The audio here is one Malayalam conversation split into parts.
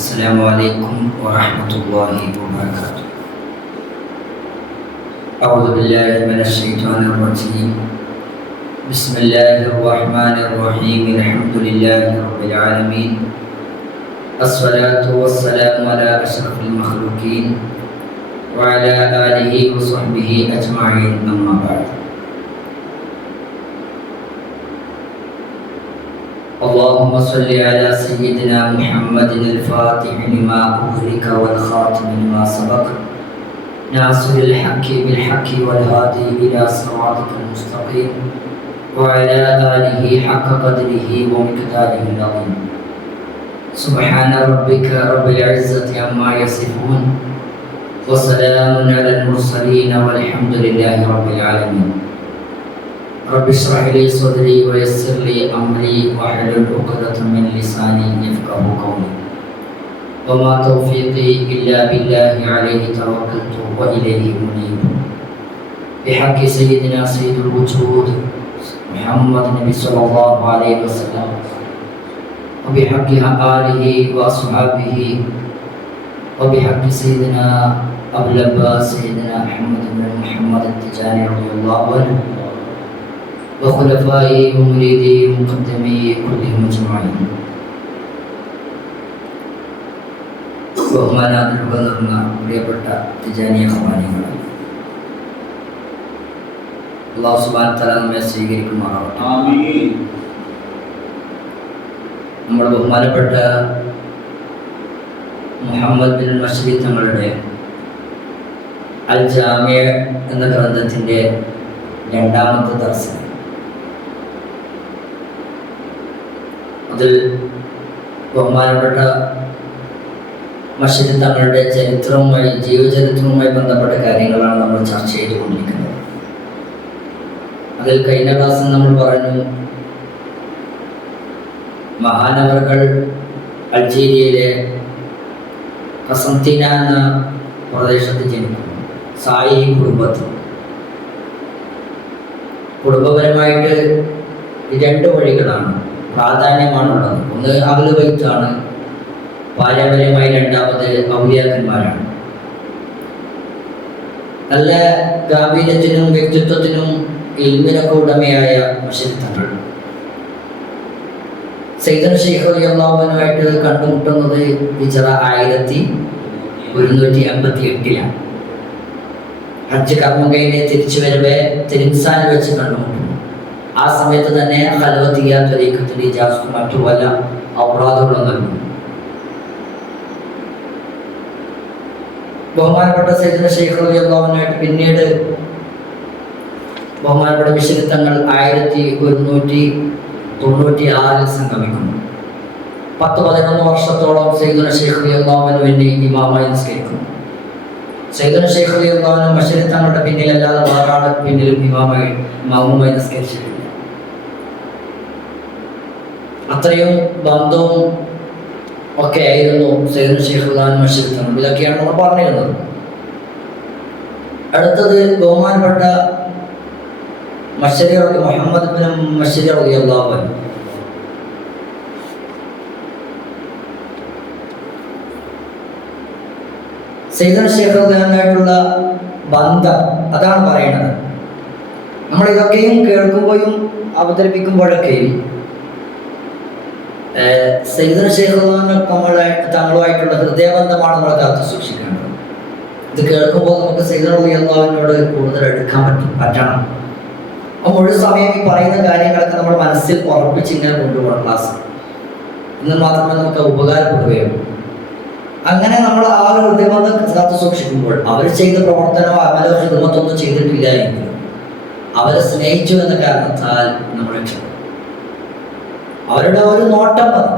السلام عليكم ورحمة الله وبركاته. أعوذ بالله من الشيطان الرجيم. بسم الله الرحمن الرحيم. الحمد لله رب العالمين. الصلاة والسلام على أشرف المخلوقين وعلى آله وصحبه أجمعين. أما بعد. اللهم صل على سيدنا محمد الفاتح لما أغلق والخاتم لما سبق ناصر الحق بالحق والهادي إلى صراطك المستقيم وعلى آله حق قدره ومقداره العظيم. سبحان ربك رب العزة عما يصفون وسلام على المرسلين والحمد لله رب العالمين. رب اشرح لي صدري ويسر لي أمري واحلل عقدة من لساني يفقهوا قولي. وما توفيقي إلا بالله عليه توكلت وإليه أنيب. بحق سيدنا سيد الوجود محمد النبي صلى الله عليه وسلم وبحق آله وأصحابه وبحق سيدنا أبو العباس سيدنا أحمد بن محمد التجاني رضي الله عنه وخلفائه ومريديه ومقدميه كلهم أجمعين. ബഹുമാനാദരവുകൾ നിറഞ്ഞ പ്രിയപ്പെട്ട തിജാനിയ ഖവാനികൾ, അല്ലാഹു സുബ്ഹാനഹു വ തആല നമ്മെ സ്വീകരിക്കുമാറാവട്ടെ. ആമീൻ. നമ്മുടെ ബഹുമാനപ്പെട്ട മുഹമ്മദ് ബിൻ മശ്രി തങ്ങളുടെ അൽ ജാമിഅ എന്ന ഗ്രന്ഥത്തിൻ്റെ രണ്ടാമത്തെ ദർസ്. അതിൽ ബഹുമാനപ്പെട്ട മശ്രി തങ്ങളുടെ ചരിത്രവുമായി ജീവചരിത്രവുമായി ബന്ധപ്പെട്ട കാര്യങ്ങളാണ് നമ്മൾ ചർച്ച ചെയ്തുകൊണ്ടിരിക്കുന്നത്. അതിൽ കഴിഞ്ഞ ക്ലാസ്സിൽ നമ്മൾ പറഞ്ഞു, മഹാനവറുകൾ അൾജീരിയയിലെ കസന്തിന എന്ന പ്രദേശത്ത് ജനിക്കുന്നു. സായി കുടുംബപരമായിട്ട് രണ്ട് വഴികളാണ്, പ്രാധാന്യമാണുള്ളത്. ഒന്ന് അഹ്ലുൽ ബൈത്താണ്, പാരമ്പര്യമായി രണ്ടാമത് ഔലിയാക്കന്മാരാണ്. നല്ല ഗാംഭീര്യത്തിനും വ്യക്തിത്വത്തിനും ഇൽമിനൊക്കെ ഉടമയായ മശ്രി തങ്ങൾ സയ്യിദുന ശൈഖ് റളിയല്ലാഹു അൻഹുമായിട്ട് കണ്ടുമുട്ടുന്നത് ഹിജ്റ 1158 ഹജ്ജ് കർമ്മം കഴിഞ്ഞ് തിരിച്ചു വരവേ തിരുൻസാനിൽ വെച്ച് കണ്ടുമുട്ടുന്നു. ആ സമയത്ത് തന്നെ ഖൽവത്തിയ ത്വരീഖത്തുൽ ഇജാസ് മറ്റു വല്ല ഔറാദുകളും നൽകുന്നു. ബഹുമാനപ്പെട്ട സയ്യിദുന ശൈഖ് റളിയല്ലാഹു അൻഹുമായിട്ട് പിന്നീട് ബഹുമാനപ്പെട്ട മശ്രി തങ്ങൾ 1196 സംഗമിക്കുന്നു. 10-11 വർഷത്തോളം സയ്യിദുന ശൈഖ് റളിയല്ലാഹു അൻഹുവിനെ ഇമാമായി നിസ്കരിക്കുന്നു. സയ്യിദുന ശൈഖ് റളിയല്ലാഹു അൻഹു മശ്രി തങ്ങളുടെ പിന്നിലല്ലാതെ വേറെ പിന്നിലും ഇമാമുമായി നിസ്കരിച്ചിട്ടില്ല. അത്രയും ബന്ധവും ഒക്കെ ആയിരുന്നു സയ്യിദുന ശൈഖ് റളിയല്ലാഹു അൻഹു മശ്രി തങ്ങൾ. ഇതൊക്കെയാണ് നമ്മൾ പറഞ്ഞിരുന്നത്. അടുത്തത് ബഹുമാനപ്പെട്ട മുഹമ്മദ് ബിൻ മശ്രി റളിയല്ലാഹു അൻഹു. സയ്യിദുന ശൈഖ് റളിയല്ലാഹു അൻഹുമായിട്ടുള്ള ബന്ധം അതാണ് പറയുന്നത്. നമ്മൾ ഇതൊക്കെയും കേൾക്കുമ്പോഴും അവതരിപ്പിക്കുമ്പോഴൊക്കെയും സയ്യിദുന ശൈഖ് റളിയല്ലാഹു അൻഹു തങ്ങളുമായിട്ടുള്ള ഹൃദയബന്ധമാണ് നമ്മൾ കാത്തു സൂക്ഷിക്കേണ്ടത്. ഇത് കേൾക്കുമ്പോൾ നമുക്ക് സയ്യിദുന റളിയല്ലാഹു അൻഹുവിനോട് കൂടുതൽ എടുക്കാൻ പറ്റണം. അപ്പോൾ മുഴുവൻ സമയം ഈ പറയുന്ന കാര്യങ്ങളൊക്കെ നമ്മൾ മനസ്സിൽ ഉറപ്പിച്ച് ഇങ്ങനെ കൊണ്ടുപോകണം ക്ലാസ്. എന്നാൽ മാത്രമേ നമുക്ക് ഉപകാരപ്പെടുകയുള്ളൂ. അങ്ങനെ നമ്മൾ ആ ഒരു ഹൃദയബന്ധം കാത്തു സൂക്ഷിക്കുമ്പോൾ അവർ ചെയ്ത പ്രവർത്തനമോ അമലോ ഹിദ്മത്തൊന്നും ചെയ്തിട്ടില്ല എങ്കിലും അവരെ സ്നേഹിച്ചു എന്ന കാരണത്താൽ നമ്മൾ രക്ഷപ്പെടും. അവരുടെ ഒരു നോട്ടം മതി.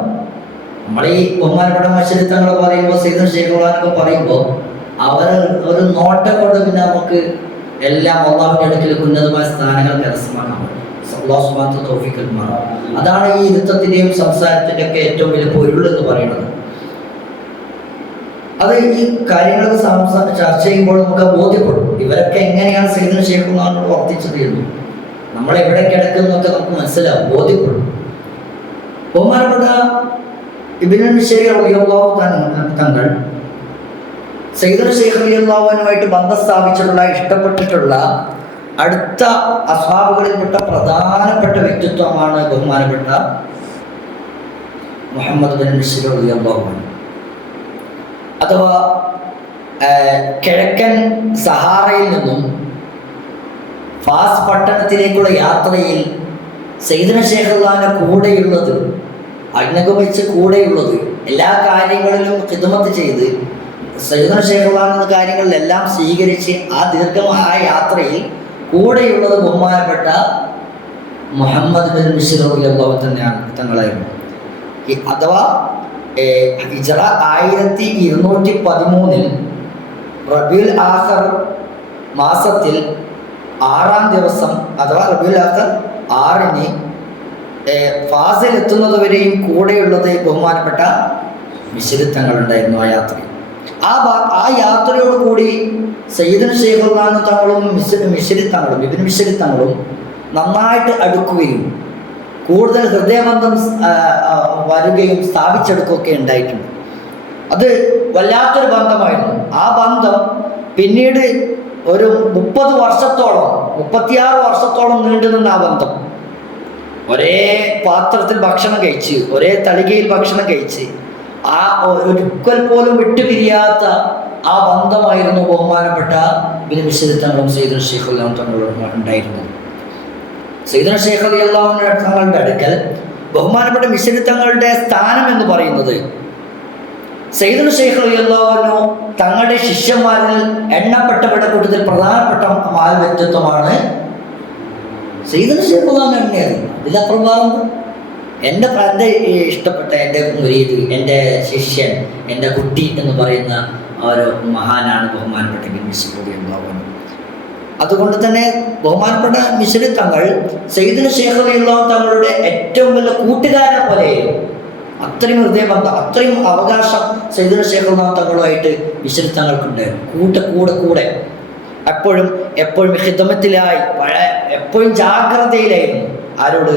നമ്മൾ ഈ ബഹുമാനപ്പെട്ട മശ്രി തങ്ങൾ പറയുമ്പോൾ സയ്യിദുന ശൈഖ് റളിയല്ലാഹു അൻഹു പറയുമ്പോൾ അവരെ ഒരു നോട്ടം കൊണ്ട് പിന്നെ നമുക്ക് എല്ലാം അല്ലാഹുവിന്റെ അടുക്കൽ ഉന്നതമായ സ്ഥാനങ്ങൾ കരസ്ഥമാക്കാൻ പറ്റും. അല്ലാഹു സുബ്ഹാനഹു വ തആല തൗഫീഖ് നൽകുമാറാവട്ടെ. അതാണ് ഈ ഇരുത്തത്തിന്റെയും സംസാരത്തിൻ്റെ ഒക്കെ ഏറ്റവും വലിയ പൊരുൾ എന്ന് പറയുന്നത്. അത് ഈ കാര്യങ്ങളൊക്കെ ചർച്ച ചെയ്യുമ്പോൾ നമുക്ക് ബോധ്യപ്പെടും ഇവരൊക്കെ എങ്ങനെയാണ് സയ്യിദുന ശൈഖ് റളിയല്ലാഹു അൻഹു വർത്തിച്ചത് എന്ന്. നമ്മൾ എവിടെ കിടക്കുന്നൊക്കെ നമുക്ക് മനസ്സിലാവും, ബോധ്യപ്പെടും. ബഹുമാനപ്പെട്ട ഇബ്നു മിശ്രി റളിയല്ലാഹു തങ്ങൾ സയ്യിദുന ശൈഖ് റളിയല്ലാഹു അൻഹുമായിട്ട് ബന്ധം സ്ഥാപിച്ചിട്ടുള്ള ഇഷ്ടപ്പെട്ടിട്ടുള്ള അടുത്ത അസ്ഹാബുകളിൽപ്പെട്ട പ്രധാനപ്പെട്ട വ്യക്തിത്വമാണ് ബഹുമാനപ്പെട്ട മുഹമ്മദ് ബിൻ മിശ്രി റളിയല്ലാഹു അൻഹു. അഥവാ കിഴക്കൻ സഹാറയിൽ നിന്നും ഫാസ് പട്ടണത്തിലേക്കുള്ള യാത്രയിൽ സയ്യിദുന ശൈഖ് റളിയല്ലാഹു കൂടെയുള്ളത്, അഗ്നഗമിച്ച് കൂടെയുള്ളത്, എല്ലാ കാര്യങ്ങളിലും ഖിദ്മത്ത് ചെയ്ത് സയ്യിദുന ശൈഖ് റളിയല്ലാഹു കാര്യങ്ങളിലെല്ലാം സ്വീകരിച്ച് ആ ദീർഘമായ യാത്രയിൽ കൂടെയുള്ളത് ബഹുമാനപ്പെട്ട മുഹമ്മദ് ബിൻ മിശ്രി റളിയല്ലാഹു തങ്ങളായിരുന്നു. അഥവാ ഹിജ്റ 1213 റബീഉൽ ആഖിർ മാസത്തിൽ 6-ാം ദിവസം അഥവാ റബീഉൽ ആഖിർ 6-ന് ഫാസിൽ എത്തുന്നതുവരെയും കൂടെയുള്ളത് ബഹുമാനപ്പെട്ട മിശ്രി തങ്ങളുണ്ടായിരുന്നു. ആ യാത്രയിൽ ആ യാത്രയോടുകൂടി സയ്യിദുന ശൈഖ് റളിയല്ലാഹു തങ്ങളും മിശ്രി തങ്ങളും ഇബ്നു മിശ്രി തങ്ങളും നന്നായിട്ട് അടുക്കുകയും കൂടുതൽ ഹൃദയബന്ധം വരികയും സ്ഥാപിച്ചെടുക്കുകയൊക്കെ ഉണ്ടായിട്ടുണ്ട്. അത് വല്ലാത്തൊരു ബന്ധമായിരുന്നു. ആ ബന്ധം പിന്നീട് ഒരു 36 വർഷത്തോളം നീണ്ടു നിന്ന ആ ബന്ധം, ഒരേ പാത്രത്തിൽ ഭക്ഷണം കഴിച്ച്, ഒരേ തളികയിൽ ഭക്ഷണം കഴിച്ച്, ആ ഒരിക്കൽ പോലും വിട്ടുപിരിയാത്ത ആ ബന്ധമായിരുന്നു ബഹുമാനപ്പെട്ട ഇബ്നു മിശ്രി തങ്ങളും സയ്യിദുന ശൈഖ് റളിയല്ലാഹു തങ്ങളും ഉണ്ടായിരുന്നത്. സയ്യിദുന ശൈഖ് റളിയല്ലാഹു തങ്ങളുടെ അടുക്കൽ ബഹുമാനപ്പെട്ട മിശ്രി തങ്ങളുടെ സ്ഥാനം എന്ന് പറയുന്നത്, സയ്യിദുന ശൈഖ് റളിയല്ലാഹു തങ്ങളുടെ ശിഷ്യന്മാരിൽ എണ്ണപ്പെട്ടവരുടെ കൂട്ടത്തിൽ പ്രധാനപ്പെട്ട വ്യക്തിത്വമാണ് സയ്യിദുന ശൈഖ് റളിയല്ലാഹു തന്നെയാണ്. ഇതിലപ്പുറം എൻ്റെ ഇഷ്ടപ്പെട്ട എൻ്റെ മുരീദ്, എൻ്റെ ശിഷ്യൻ, എൻ്റെ കുട്ടി എന്ന് പറയുന്ന ഒരു മഹാനാണ് ബഹുമാനപ്പെട്ട മിശ്രി റളിയല്ലാഹു അൻഹു. അതുകൊണ്ട് തന്നെ ബഹുമാനപ്പെട്ട മിശ്രി തങ്ങൾ സയ്യിദുന ശൈഖ് റളിയല്ലാഹു തങ്ങളുടെ ഏറ്റവും വലിയ കൂട്ടുകാരനെ പോലെയായിരുന്നു. അത്രയും ഹൃദയബന്ധം, അത്രയും അവകാശം സയ്യിദുന ശൈഖ് റളിയല്ലാഹു തങ്ങളുമായിട്ട് മിശ്രി തങ്ങൾക്കുണ്ടായിരുന്നു. കൂടെ എപ്പോഴും ഖിദ്മത്തിലായി, എപ്പോഴും ജാഗ്രതയിലായിരുന്നു. ആരോട്?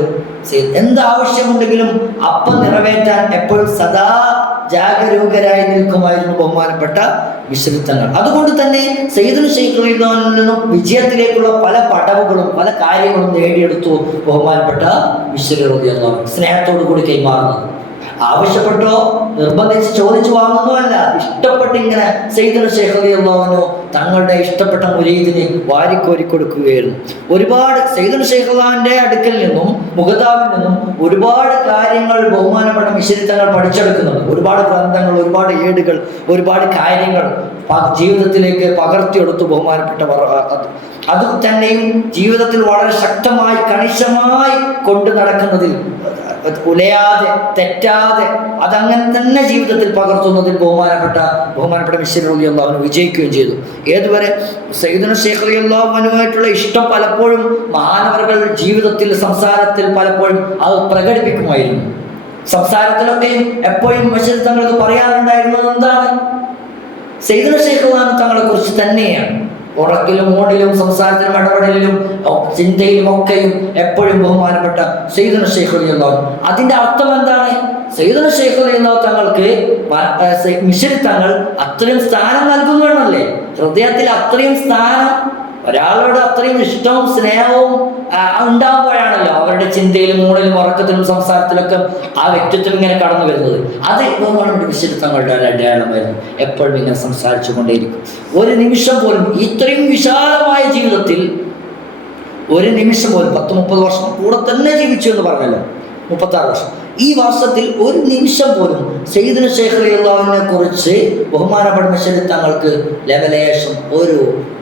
എന്താവശ്യമുണ്ടെങ്കിലും അപ്പം നിറവേറ്റാൻ എപ്പോഴും സദാ ജാഗരൂകരായി നിൽക്കുമായിരുന്നു ബഹുമാനപ്പെട്ട മിശ്രി തങ്ങൾ. അതുകൊണ്ട് തന്നെ സയ്യിദുന ശൈഖ് റളിയല്ലാഹു അൻഹു നിന്നും വിജയത്തിലേക്കുള്ള പല പടവുകളും പല കാര്യങ്ങളും നേടിയെടുത്തു ബഹുമാനപ്പെട്ട മിശ്രി റളിയല്ലാഹു അൻഹു. സ്നേഹത്തോടു കൂടി കൈമാറുന്നത്, ആവശ്യപ്പെട്ടോ നിർബന്ധിച്ച് ചോദിച്ചു വാങ്ങുന്നതല്ല, ഇഷ്ടപ്പെട്ട് ഇങ്ങനെ സയ്യിദുന ശൈഖ് റളിയല്ലാഹു അൻഹു തങ്ങളുടെ ഇഷ്ടപ്പെട്ട മുരീദിന് വാരിക്കോരി കൊടുക്കുകയായിരുന്നു. ഒരുപാട് സയ്യിദുന ശൈഖ് റളിയല്ലാഹുവിന്റെ അടുക്കൽ നിന്നും മുഖതാവിൽ നിന്നും ഒരുപാട് കാര്യങ്ങൾ ബഹുമാനപ്പെട്ട മിശ്രി തങ്ങൾ പഠിച്ചെടുക്കുന്നുണ്ട്. ഒരുപാട് ഗ്രന്ഥങ്ങൾ, ഒരുപാട് ഏടുകൾ, ഒരുപാട് കാര്യങ്ങൾ ജീവിതത്തിലേക്ക് പകർത്തിയെടുത്തു ബഹുമാനപ്പെട്ടവർ. അത് തന്നെയും ജീവിതത്തിൽ വളരെ ശക്തമായി കണിശമായി കൊണ്ടു നടക്കുന്നതിൽ, ഉലയാതെ തെറ്റാതെ അതങ്ങനെ തന്നെ ജീവിതത്തിൽ പകർത്തുന്നതിൽ ബഹുമാനപ്പെട്ട മിശ്രി റളിയല്ലാഹു അൻഹു വിജയിക്കുകയും ചെയ്തു. ഏതുവരെ സയ്യിദുന ശൈഖ് റളിയല്ലാഹു അൻഹുമായിട്ടുള്ള ഇഷ്ടം പലപ്പോഴും മഹാനവറുകൾ ജീവിതത്തിൽ, സംസാരത്തിൽ പലപ്പോഴും അത് പ്രകടിപ്പിക്കുമായിരുന്നു. സംസാരത്തിലൊക്കെയും എപ്പോഴും മിശ്രി തങ്ങൾക്ക് പറയാറുണ്ടായിരുന്നത് എന്താണ്? സയ്യിദുന ശൈഖ് റളിയല്ലാഹു അൻഹു തങ്ങളെ കുറിച്ച് തന്നെയാണ്. ഉറക്കിലും ഊണിലും സംസാരത്തിലും ഇടപെടലിലും ചിന്തയിലും ഒക്കെയും എപ്പോഴും ബഹുമാനപ്പെട്ട സയ്യിദുന ശൈഖ് റളിയല്ലാഹു അൻഹു. അതിന്റെ അർത്ഥം എന്താണ്? സയ്യിദുന ശൈഖ് റളിയല്ലാഹു തങ്ങൾക്ക് മിശ്രി തങ്ങൾ അത്രയും സ്ഥാനം നൽകുന്നതാണല്ലേ. ഹൃദയത്തിൽ അത്രയും സ്ഥാനം, ഒരാളോട് അത്രയും ഇഷ്ടവും സ്നേഹവും ഉണ്ടാകുമ്പോഴാണല്ലോ അവരുടെ ചിന്തയിലും ഊണിലും ഉറക്കത്തിലും സംസാരത്തിലൊക്കെ ആ വ്യക്തിത്വം ഇങ്ങനെ കടന്നു വരുന്നത്. അത് ബഹുമാനപ്പെട്ട മിശ്രി തങ്ങളുടെ ഒരു അടയാളമായിരുന്നു. എപ്പോഴും ഇങ്ങനെ സംസാരിച്ചു കൊണ്ടേയിരിക്കും. ഒരു നിമിഷം പോലും ഇത്രയും വിശാലമായ ജീവിതത്തിൽ ഒരു നിമിഷം പോലും 10-30 വർഷം കൂടെ തന്നെ ജീവിച്ചു എന്ന് പറഞ്ഞല്ലോ, 36 വർഷം. ഈ വർഷത്തിൽ ഒരു നിമിഷം പോലും സയ്യിദുന ശൈഖ് റളിയല്ലാഹു അൻഹുവിനെ കുറിച്ച് ബഹുമാനപ്പെട്ട മിശ്രി തങ്ങൾക്ക് ലെവലേശം ഒരു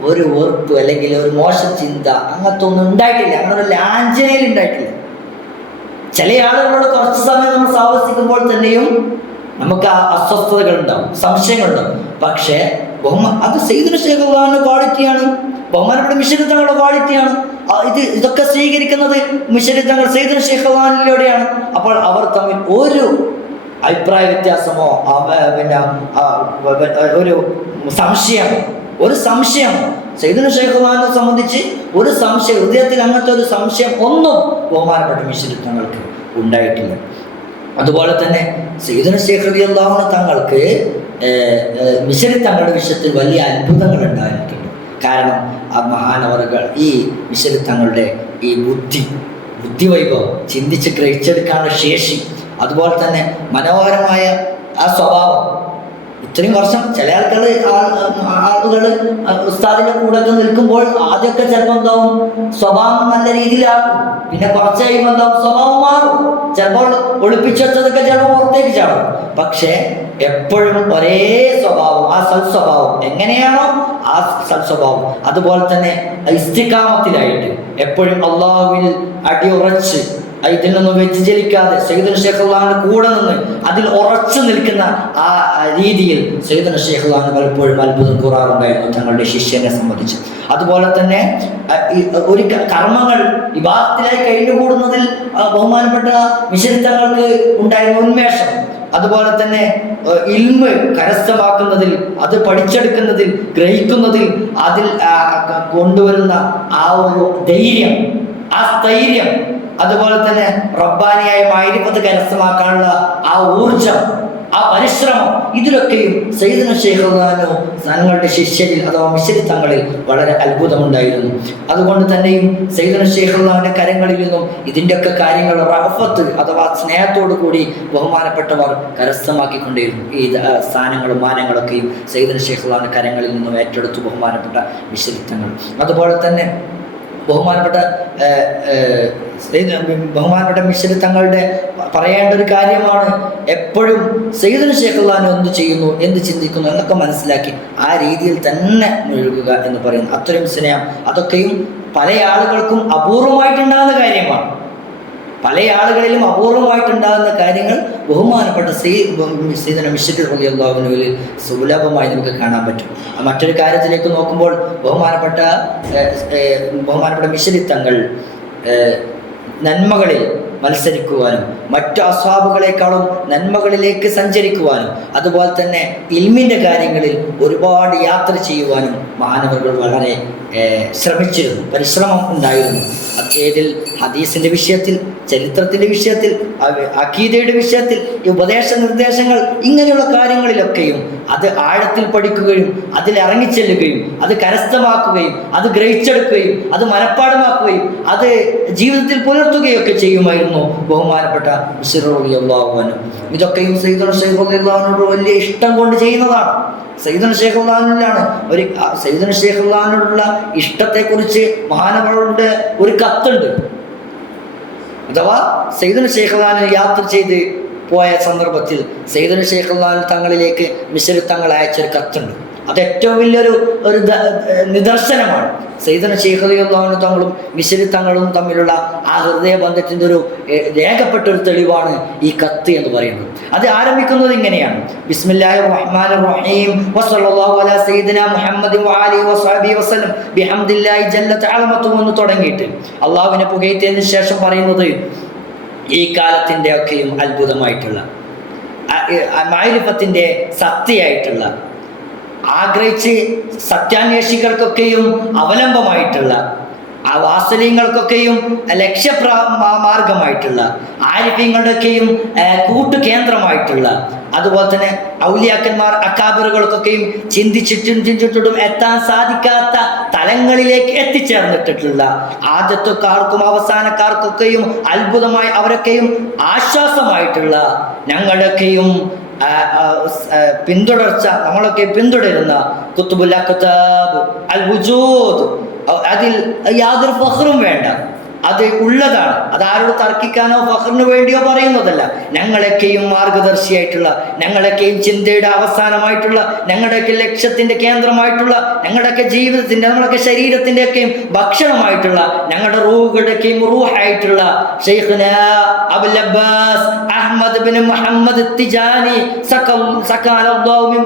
വെറുപ്പ് അല്ലെങ്കിൽ ഒരു മോശം ചിന്ത അങ്ങനത്തെ ഒന്നും ഉണ്ടായിട്ടില്ല. അങ്ങനെ ഒരു ലാഞ്ചനയിൽ ഉണ്ടായിട്ടില്ല. ചില ആളുകളോട് കുറച്ച് സമയം നമ്മൾ സാവസിക്കുമ്പോൾ തന്നെയും നമുക്ക് അസ്വസ്ഥതകൾ ഉണ്ടാവും, സംശയങ്ങളുണ്ടാവും. പക്ഷേ അത് സയ്യിദുന ശൈഖ് റളിയല്ലാഹു അൻഹു ക്വാളിറ്റിയാണ്, ബഹുമാനപ്പെട്ട മിശ്രി തങ്ങളുടെ ക്വാളിറ്റിയാണ്. ഇതൊക്കെ സ്വീകരിക്കുന്നത് മിശ്രി തങ്ങൾ സയ്യിദുന ശൈഖ് റളിയല്ലാഹു അൻഹുവിലൂടെയാണ്. അപ്പോൾ അവർ തമ്മിൽ ഒരു അഭിപ്രായ വ്യത്യാസമോ പിന്നെ ഒരു സംശയമോ സയ്യിദുന ശൈഖ് റളിയല്ലാഹു അൻഹുവിനെ സംബന്ധിച്ച് ഒരു സംശയം, ഹൃദയത്തിൽ അങ്ങനത്തെ ഒരു സംശയം ഒന്നും ബഹുമാനപ്പെട്ട മിശ്രി തങ്ങൾക്ക് ഉണ്ടായിട്ടില്ല. അതുപോലെ തന്നെ സയ്യിദുന ശൈഖ് റളിയല്ലാഹു അൻഹു തങ്ങൾക്ക് മിശ്രി തങ്ങളുടെ വിഷയത്തിൽ വലിയ അത്ഭുതങ്ങൾ ഉണ്ടായിട്ടുണ്ട്. കാരണം ആ മഹാനവറുകൾ ഈ മിശ്രി തങ്ങളുടെ ഈ ബുദ്ധിവൈഭവം, ചിന്തിച്ച് ഗ്രഹിച്ചെടുക്കാനുള്ള ശേഷി, അതുപോലെ തന്നെ മനോഹരമായ ആ സ്വഭാവം, ഇത്രയും വർഷം ചില ആളുകൾ ഉസ്താദിന്റെ കൂടെ ഒക്കെ നിൽക്കുമ്പോൾ ആദ്യമൊക്കെ ചിലപ്പോൾ എന്താവും സ്വഭാവം നല്ല രീതിയിലാകും, പിന്നെ കുറച്ച് കഴിയുമ്പോൾ എന്താവും സ്വഭാവം മാറും, ചിലപ്പോൾ ഒളിപ്പിച്ചു വെച്ചതൊക്കെ ചിലപ്പോൾ പുറത്തേക്ക് ചാടും. പക്ഷേ എപ്പോഴും ഒരേ സ്വഭാവം, ആ സൽസ്വഭാവം എങ്ങനെയാണോ ആ സൽസ്വഭാവം അതുപോലെ തന്നെ ഇസ്തിഖാമത്തിലായിട്ട് എപ്പോഴും അള്ളാഹുവിൽ അടിയുറച്ച് ഇതിൽ നിന്നും വ്യതിചലിക്കാതെ സയ്യിദുന ശൈഖ് റളിയല്ലാഹു കൂടെ നിന്ന് അതിൽ ഉറച്ചു നിൽക്കുന്ന ആ രീതിയിൽ സയ്യിദുന ശൈഖ് റളിയല്ലാഹു പലപ്പോഴും അത്ഭുതം കൂറാറുണ്ടായിരുന്നു തങ്ങളുടെ ശിഷ്യനെ സംബന്ധിച്ച്. അതുപോലെ തന്നെ ഒരു കർമ്മങ്ങൾ ഇബാദത്തിലായി കഴിഞ്ഞുകൂടുന്നതിൽ ബഹുമാനപ്പെട്ട മിശ്രി തങ്ങൾക്ക് ഉണ്ടായിരുന്ന ഉന്മേഷം, അതുപോലെ തന്നെ ഇൽമ് കരസ്ഥമാക്കുന്നതിൽ, അത് പഠിച്ചെടുക്കുന്നതിൽ, ഗ്രഹിക്കുന്നതിൽ, അതിൽ കൊണ്ടുവരുന്ന ആ ഒരു ധൈര്യം, ആ സ്ഥൈര്യം, അതുപോലെ തന്നെ റബ്ബാനിയായ മഅരിഫത്ത് കരസ്ഥമാക്കാനുള്ള ആ ഊർജം, ആ പരിശ്രമം, ഇതിലൊക്കെയും സയ്യിദുന ശൈഖ് റളിയല്ലാഹു അൻഹു തങ്ങളുടെ ശിഷ്യരിൽ അഥവാ മിശ്രി തങ്ങളിൽ വളരെ അത്ഭുതമുണ്ടായിരുന്നു. അതുകൊണ്ട് തന്നെയും സയ്യിദുന ശൈഖ് റളിയല്ലാഹു അൻഹുവിന്റെ കരങ്ങളിൽ നിന്നും ഇതിൻ്റെയൊക്കെ കാര്യങ്ങൾ റഅഫത്ത് അഥവാ സ്നേഹത്തോടു കൂടി ബഹുമാനപ്പെട്ടവർ കരസ്ഥമാക്കിക്കൊണ്ടിരുന്നു. ഈ സ്ഥാനങ്ങളും മാനങ്ങളൊക്കെയും സയ്യിദുന ശൈഖ് റളിയല്ലാഹു അൻഹുവിന്റെ കരങ്ങളിൽ നിന്നും ഏറ്റെടുത്തു ബഹുമാനപ്പെട്ട മിശ്രി തങ്ങൾ. അതുപോലെ തന്നെ ബഹുമാനപ്പെട്ട മിശ്രി തങ്ങളുടെ പറയേണ്ട ഒരു കാര്യമാണ്, എപ്പോഴും സയ്യിദുന ശൈഖ് റളിയല്ലാഹു അൻഹു എന്ത് ചെയ്യുന്നു, എന്ത് ചിന്തിക്കുന്നു എന്നൊക്കെ മനസ്സിലാക്കി ആ രീതിയിൽ തന്നെ മുഴുകുക എന്ന് പറയുന്നു. അത്രയും സ്നേഹം അതൊക്കെയും പല ആളുകൾക്കും അപൂർവമായിട്ടുണ്ടാകുന്ന കാര്യമാണ്. പല ആളുകളിലും അപൂർവമായിട്ടുണ്ടാകുന്ന കാര്യങ്ങൾ ബഹുമാനപ്പെട്ട സയ്യിദുന മിശ്രി റളിയല്ലാഹു അൻഹുവിൽ സുലഭമായി നമുക്ക് കാണാൻ പറ്റും. മറ്റൊരു കാര്യത്തിലേക്ക് നോക്കുമ്പോൾ ബഹുമാനപ്പെട്ട മിശ്രി തങ്ങൾ നന്മകളിൽ മത്സരിക്കുവാനും മറ്റു അസ്ഹാബുകളെക്കാളും നന്മകളിലേക്ക് സഞ്ചരിക്കുവാനും അതുപോലെ തന്നെ ഇൽമിൻ്റെ കാര്യങ്ങളിൽ ഒരുപാട് യാത്ര ചെയ്യുവാനും മഹാനവറുകൾ വളരെ ശ്രമിച്ചിരുന്നു, പരിശ്രമം ഉണ്ടായിരുന്നു. ഏതിൽ ഹദീസിൻ്റെ വിഷയത്തിൽ, ചരിത്രത്തിൻ്റെ വിഷയത്തിൽ, അഖീദയുടെ വിഷയത്തിൽ, ഈ ഉപദേശ നിർദ്ദേശങ്ങൾ, ഇങ്ങനെയുള്ള കാര്യങ്ങളിലൊക്കെയും അത് ആഴത്തിൽ പഠിക്കുകയും അതിൽ ഇറങ്ങിച്ചെല്ലുകയും അത് കരസ്ഥമാക്കുകയും അത് ഗ്രഹിച്ചെടുക്കുകയും അത് മനഃപ്പാടമാക്കുകയും അത് ജീവിതത്തിൽ പുലർത്തുകയൊക്കെ ചെയ്യുമായിരുന്നു ബഹുമാനപ്പെട്ട മിശ്രി റളിയല്ലാഹു അൻഹു. ഇതൊക്കെയും സയ്യിദുന ശൈഖ് റളിയല്ലാഹു അൻഹു വലിയ ഇഷ്ടം കൊണ്ട് ചെയ്യുന്നതാണ്. സയ്യിദുന ശൈഖ് റളിയല്ലാഹു അൻഹുവിനാണ് സയ്യിദുന ശൈഖ് റളിയല്ലാഹു അൻഹുവിനുള്ള ഇഷ്ടത്തെക്കുറിച്ച് മഹാനവറുടെ ഒരു കത്തുണ്ട്. അഥവാ സയ്യിദുന ശൈഖ് റളിയല്ലാഹു അൻഹു യാത്ര ചെയ്ത് പോയ സന്ദർഭത്തിൽ സയ്യിദുന ശൈഖ് റളിയല്ലാഹു അൻഹു തങ്ങളിലേക്ക് മിശ്രി തങ്ങൾ അയച്ചൊരു കത്തുണ്ട്. അത് ഏറ്റവും വലിയൊരു നിദർശനമാണ്. സയ്യിദുന ശൈഖ് റളിയല്ലാഹു അൻഹു തങ്ങളും മിശ്രി തങ്ങളും തമ്മിലുള്ള ആ ഹൃദയബന്ധത്തിൻ്റെ ഒരു രേഖപ്പെട്ടൊരു തെളിവാണ് ഈ കത്ത് എന്ന് പറയുന്നത്. അത് ആരംഭിക്കുന്നത് ഇങ്ങനെയാണ്: ബിസ്മില്ലാഹിർ റഹ്മാനിർ റഹീം വസല്ലല്ലാഹു അലാ സയ്യിദിനാ മുഹമ്മദി വആലിഹി വസഹബിഹി വസല്ലം ബിഹംദില്ലാഹി ജല്ല തആലമതു എന്ന് തുടങ്ങിയിട്ട് അള്ളാഹുവിനെ പുകഴ്ത്തിയതിനു ശേഷം പറയുന്നത്, ഈ കാലത്തിൻ്റെ ഒക്കെയും അത്ഭുതമായിട്ടുള്ള മഅരിഫത്തിൻ്റെ സത്യമായിട്ടുള്ള, ആഗ്രഹിച്ച് സത്യാന്വേഷികൾക്കൊക്കെയും അവലംബമായിട്ടുള്ള, ആ വാത്സല്യങ്ങൾക്കൊക്കെയും ലക്ഷ്യമാർഗമായിട്ടുള്ള, ആരിഫ്യങ്ങളുടെയൊക്കെയും കൂട്ടുകേന്ദ്രമായിട്ടുള്ള, അതുപോലെ തന്നെ ഔലിയാക്കന്മാർ അക്കാബറുകൾക്കൊക്കെയും ചിന്തിച്ചിട്ടും എത്താൻ സാധിക്കാത്ത തലങ്ങളിലേക്ക് എത്തിച്ചേർന്നിട്ടുള്ള, ആദ്യത്തെക്കാർക്കും അവസാനക്കാർക്കൊക്കെയും അത്ഭുതമായി അവരൊക്കെയും ആശ്വാസമായിട്ടുള്ള, ഞങ്ങളുടെയൊക്കെയും പിന്തുടർച്ച, നമ്മളൊക്കെ പിന്തുടരുന്ന കുത്തുബുൽ അഖ്താബ് അൽ വുജൂദ്, അതിൽ യാതൊരു ഫഖ്റും വേണ്ട, അത് ഉള്ളതാണ്. അത് ആരോട് തർക്കിക്കാനോ ഫഖറിന് വേണ്ടിയോ പറയുന്നതല്ല. ഞങ്ങളൊക്കെയും മാർഗദർശിയായിട്ടുള്ള, ഞങ്ങളൊക്കെയും ചിന്തയുടെ അവസാനമായിട്ടുള്ള, ഞങ്ങളുടെയൊക്കെ ലക്ഷ്യത്തിൻ്റെ കേന്ദ്രമായിട്ടുള്ള, ഞങ്ങളുടെയൊക്കെ ജീവിതത്തിൻ്റെ, നമ്മളൊക്കെ ശരീരത്തിൻ്റെയൊക്കെയും ഭക്ഷണമായിട്ടുള്ള, ഞങ്ങളുടെ റൂഹുകളുടെയൊക്കെയും റൂഹായിട്ടുള്ള ശൈഖുനാ Abul Abbas Ahmad bin Muhammad Tijani സഖാലല്ലാഹു മിൻ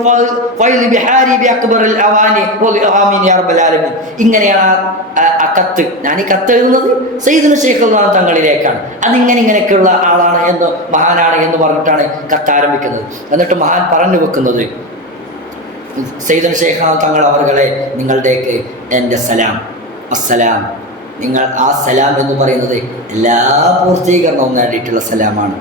ഫൈലി ബിഹാരി ബിഅക്ബറിൽ അവാനി ആമീൻ യാ റബ്ബൽ ആലമീൻ. ഇങ്ങനെയാണ് ആ കത്ത്. ഞാൻ ഈ കത്ത് എഴുതുന്നത് സയ്യിദുന ശൈഖ് റളിയല്ലാഹു അൻഹു തങ്ങളിലേക്കാണ്. ഇങ്ങനെയൊക്കെയുള്ള ആളാണ് എന്ന്, മഹാനാണ് എന്ന് പറഞ്ഞിട്ടാണ് കത്ത് ആരംഭിക്കുന്നത്. എന്നിട്ട് മഹാൻ പറഞ്ഞു വെക്കുന്നത്, സയ്യിദുന ശൈഖ് തങ്ങൾ അവർകളെ, നിങ്ങളുടെയൊക്കെ എൻ്റെ സലാം, അസ്സലാം. നിങ്ങൾ ആ സലാം എന്ന് പറയുന്നത് എല്ലാ പൂർത്തീകരണവും നേടിയിട്ടുള്ള സലാമാണ്.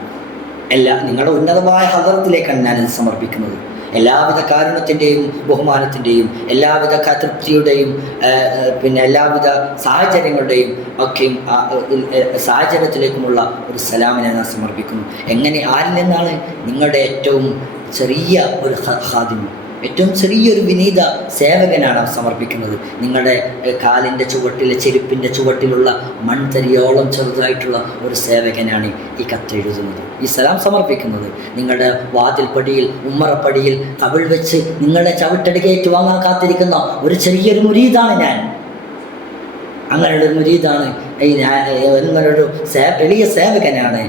നിങ്ങളുടെ ഉന്നതമായ ഹദറത്തിലേക്കാണ് ഞാനിത് സമർപ്പിക്കുന്നത്. എല്ലാവിധ കാരുണ്യത്തിൻ്റെയും ബഹുമാനത്തിൻ്റെയും എല്ലാവിധ തൃപ്തിയുടെയും എല്ലാവിധ സാഹചര്യങ്ങളുടെയും ഒക്കെയും സാഹചര്യത്തിലേക്കുമുള്ള ഒരു സലാമിനെ ഞാൻ സമർപ്പിക്കുന്നു. ആരിൽ നിന്നാണ്? നിങ്ങളുടെ ഏറ്റവും ചെറിയ ഒരു ഖാദിം, ഏറ്റവും ചെറിയൊരു വിനീത സേവകനാണ് സമർപ്പിക്കുന്നത്. നിങ്ങളുടെ കാലിൻ്റെ ചുവട്ടിലെ ചെരുപ്പിൻ്റെ ചുവട്ടിലുള്ള മൺതരിയോളം ചെറുതായിട്ടുള്ള ഒരു സേവകനാണ് ഈ കത്തെഴുതുന്നത്, ഈ സലാം സമർപ്പിക്കുന്നത്. നിങ്ങളുടെ വാതിൽപ്പടിയിൽ, ഉമ്മറപ്പടിയിൽ കവിൾ വെച്ച് നിങ്ങളുടെ ചവിട്ടടുകേറ്റ് വാങ്ങാൻ കാത്തിരിക്കുന്ന ഒരു ചെറിയൊരു മുരീദാണ് ഞാൻ. അങ്ങനെയുള്ളൊരു മുരീദാണ് എന്നൊരു വലിയ സേവകനാണ്,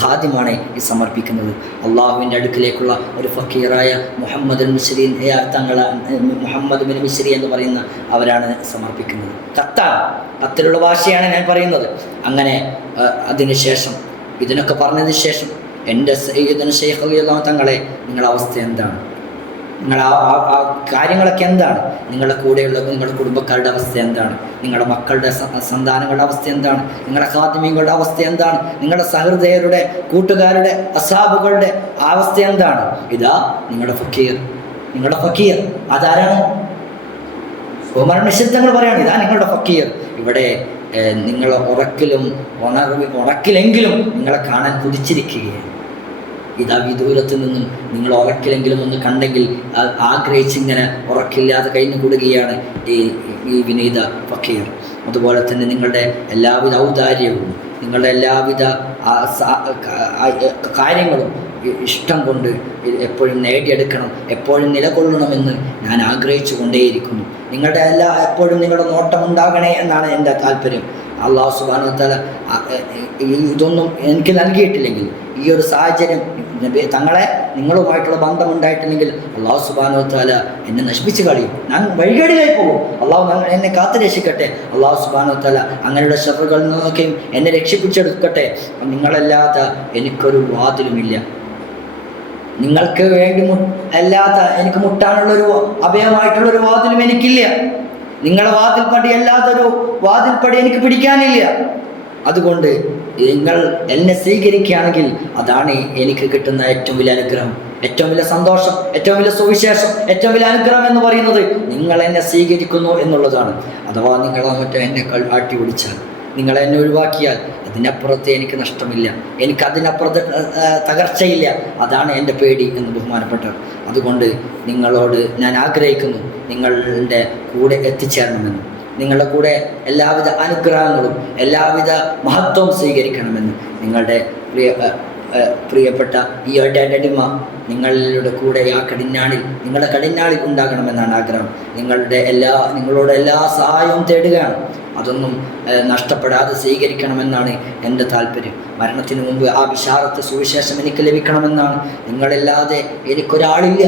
ഖാദിമാണ് ഈ സമർപ്പിക്കുന്നത്. അള്ളാഹുവിൻ്റെ അടുക്കിലേക്കുള്ള ഒരു ഫക്കീറായ മുഹമ്മദ് മിശ്രി മുഹമ്മദ് ബിൻ മിശ്രി എന്ന് പറയുന്ന അവരാണ് സമർപ്പിക്കുന്നത്. കത്തിലുള്ള ഭാഷയാണ് ഞാൻ പറയുന്നത്. അങ്ങനെ അതിനുശേഷം ഇതിനൊക്കെ പറഞ്ഞതിന് ശേഷം എൻ്റെ സയ്യിദുനാ ശൈഖ് റളിയല്ലാഹു തങ്ങളെ, നിങ്ങളുടെ അവസ്ഥ എന്താണ്? നിങ്ങൾ ആ കാര്യങ്ങളൊക്കെ എന്താണ്? നിങ്ങളുടെ കൂടെയുള്ള നിങ്ങളുടെ കുടുംബക്കാരുടെ അവസ്ഥ എന്താണ്? നിങ്ങളുടെ മക്കളുടെ സന്താനങ്ങളുടെ അവസ്ഥ എന്താണ്? നിങ്ങളുടെ ഖാദിമീങ്ങളുടെ അവസ്ഥ എന്താണ്? നിങ്ങളുടെ സഹൃദയരുടെ, കൂട്ടുകാരുടെ, അസ്ഹാബുകളുടെ അവസ്ഥ എന്താണ്? ഇതാ നിങ്ങളുടെ ഫക്കീർ. അതാരാണ്? ബഹുമാനപ്പെട്ട നിശ്ചിതങ്ങൾ പറയാണ്, ഇതാ നിങ്ങളുടെ ഫക്കീർ. ഇവിടെ നിങ്ങൾ ഉറക്കിലെങ്കിലും നിങ്ങളെ കാണാൻ കുതിച്ചിരിക്കുകയാണ്. ഇതാ വിദൂരത്ത് നിന്നും നിങ്ങൾ ഉറക്കിലെങ്കിലും ഒന്ന് കണ്ടെങ്കിൽ ആഗ്രഹിച്ചിങ്ങനെ ഉറക്കില്ലാതെ കഴിഞ്ഞു കൂടുകയാണ് ഈ വിനീത ഫക്കീർ. അതുപോലെ തന്നെ നിങ്ങളുടെ എല്ലാവിധ ഔദാര്യവും നിങ്ങളുടെ എല്ലാവിധ കാര്യങ്ങളും ഇഷ്ടം കൊണ്ട് എപ്പോഴും നേടിയെടുക്കണം, എപ്പോഴും നിലകൊള്ളണമെന്ന് ഞാൻ ആഗ്രഹിച്ചു കൊണ്ടേയിരിക്കുന്നു. നിങ്ങളുടെ എപ്പോഴും നിങ്ങളുടെ നോട്ടമുണ്ടാകണേ എന്നാണ് എൻ്റെ താല്പര്യം. അള്ളാഹു സുബ്ഹാനഹു വ തആല ഇതൊന്നും എനിക്ക് നൽകിയിട്ടില്ലെങ്കിൽ, ഈ ഒരു സാഹചര്യം നിങ്ങളുമായിട്ടുള്ള ബന്ധമുണ്ടായിട്ടില്ലെങ്കിൽ അള്ളാഹു സുബ്ഹാനഹു വ തആല എന്നെ നശിപ്പിച്ച് കളയും. ഞാൻ വഴികേടിലേക്ക് പോകും. അള്ളാഹു എന്നെ കാത്തു രക്ഷിക്കട്ടെ. അള്ളാഹു സുബ്ഹാനഹു വ തആല അങ്ങനെയുള്ള ശത്രുക്കളിൽ നിന്നൊക്കെയും എന്നെ രക്ഷിപ്പിച്ചെടുക്കട്ടെ. നിങ്ങളല്ലാതെ എനിക്കൊരു വാതിലുമില്ല. നിങ്ങൾക്ക് വേണ്ടി അല്ലാത്ത എനിക്ക് മുട്ടാനുള്ളൊരു അഭയമായിട്ടുള്ളൊരു വാതിലും എനിക്കില്ല. നിങ്ങളുടെ വാതിൽപ്പടി അല്ലാത്തൊരു വാതിൽപ്പടി എനിക്ക് പിടിക്കാനില്ല. അതുകൊണ്ട് നിങ്ങൾ എന്നെ സ്വീകരിക്കുകയാണെങ്കിൽ അതാണ് എനിക്ക് കിട്ടുന്ന ഏറ്റവും വലിയ അനുഗ്രഹം, ഏറ്റവും വലിയ സന്തോഷം, ഏറ്റവും വലിയ സുവിശേഷം, ഏറ്റവും വലിയ അനുഗ്രഹം എന്ന് പറയുന്നത് നിങ്ങൾ എന്നെ സ്വീകരിക്കുന്നു എന്നുള്ളതാണ്. അഥവാ നിങ്ങൾ എന്നെ ആട്ടി പിടിച്ചാൽ, നിങ്ങൾ എന്നെ ഒഴിവാക്കിയാൽ അതിനപ്പുറത്ത് എനിക്ക് നഷ്ടമില്ല, എനിക്കതിനപ്പുറത്ത് തകർച്ചയില്ല. അതാണ് എൻ്റെ പേടി എന്ന് ബഹുമാനപ്പെട്ടവർ. അതുകൊണ്ട് നിങ്ങളോട് ഞാൻ ആഗ്രഹിക്കുന്നു, നിങ്ങളുടെ കൂടെ എത്തിച്ചേരണമെന്ന്, നിങ്ങളുടെ കൂടെ എല്ലാവിധ അനുഗ്രഹങ്ങളും എല്ലാവിധ മഹത്വവും സ്വീകരിക്കണമെന്ന്. നിങ്ങളുടെ പ്രിയപ്പെട്ട ഈ അടിമ നിങ്ങളുടെ കൂടെ നിങ്ങളുടെ കടിഞ്ഞാളിൽ ഉണ്ടാകണമെന്നാണ് ആഗ്രഹം. നിങ്ങളോട് എല്ലാ സഹായവും തേടുകയാണ്. അതൊന്നും നഷ്ടപ്പെടാതെ സ്വീകരിക്കണമെന്നാണ് എൻ്റെ താല്പര്യം. മരണത്തിന് മുമ്പ് ആ ബിശാറത്ത് സുവിശേഷം എനിക്ക് ലഭിക്കണമെന്നാണ്. നിങ്ങളല്ലാതെ എനിക്കൊരാളില്ല.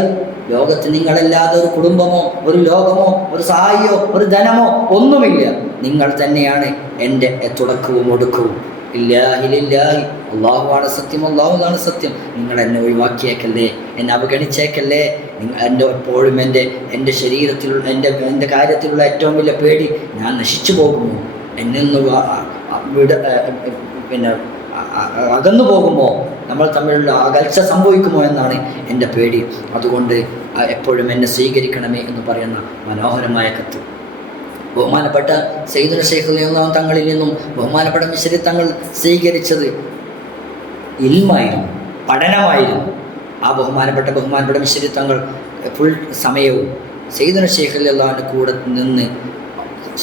ലോകത്ത് നിങ്ങളല്ലാതെ ഒരു കുടുംബമോ ഒരു ലോകമോ ഒരു സഹായിയോ ഒരു ധനമോ ഒന്നുമില്ല. നിങ്ങൾ തന്നെയാണ് എൻ്റെ തുടക്കവും ഒടുക്കവും. ഇല്ലാഹിലില്ലാഹി, അള്ളാഹുവാണ് സത്യം, അള്ളാഹുവാണ് സത്യം. നിങ്ങൾ എന്നെ ഒഴിവാക്കിയേക്കല്ലേ, എന്നെ അവഗണിച്ചേക്കല്ലേ. എപ്പോഴും എൻ്റെ ശരീരത്തിലുള്ള എൻ്റെ കാര്യത്തിലുള്ള ഏറ്റവും വലിയ പേടി ഞാൻ നശിച്ചു പോകുമോ, എന്നെ ഒന്ന് അകന്നു പോകുമോ, നമ്മൾ തമ്മിലുള്ള അകൽച്ച സംഭവിക്കുമോ എന്നാണ് എൻ്റെ പേടി. അതുകൊണ്ട് എപ്പോഴും എന്നെ സ്വീകരിക്കണമേ എന്ന് പറയുന്ന മനോഹരമായ കത്ത് ബഹുമാനപ്പെട്ട സയ്യിദുനാ ശൈഖ് റളിയല്ലാഹു തങ്ങളിൽ നിന്നും ബഹുമാനപ്പെട്ട മിശ്രി തങ്ങൾ സ്വീകരിച്ചത് ഇൽമായിരുന്നു, പഠനമായിരുന്നു. ആ ബഹുമാനപ്പെട്ട മിശ്രി തങ്ങൾ ഫുൾ സമയവും സയ്യിദുനാ ശൈഖ് റളിയല്ലാഹുവിൻ്റെ കൂടെ നിന്ന്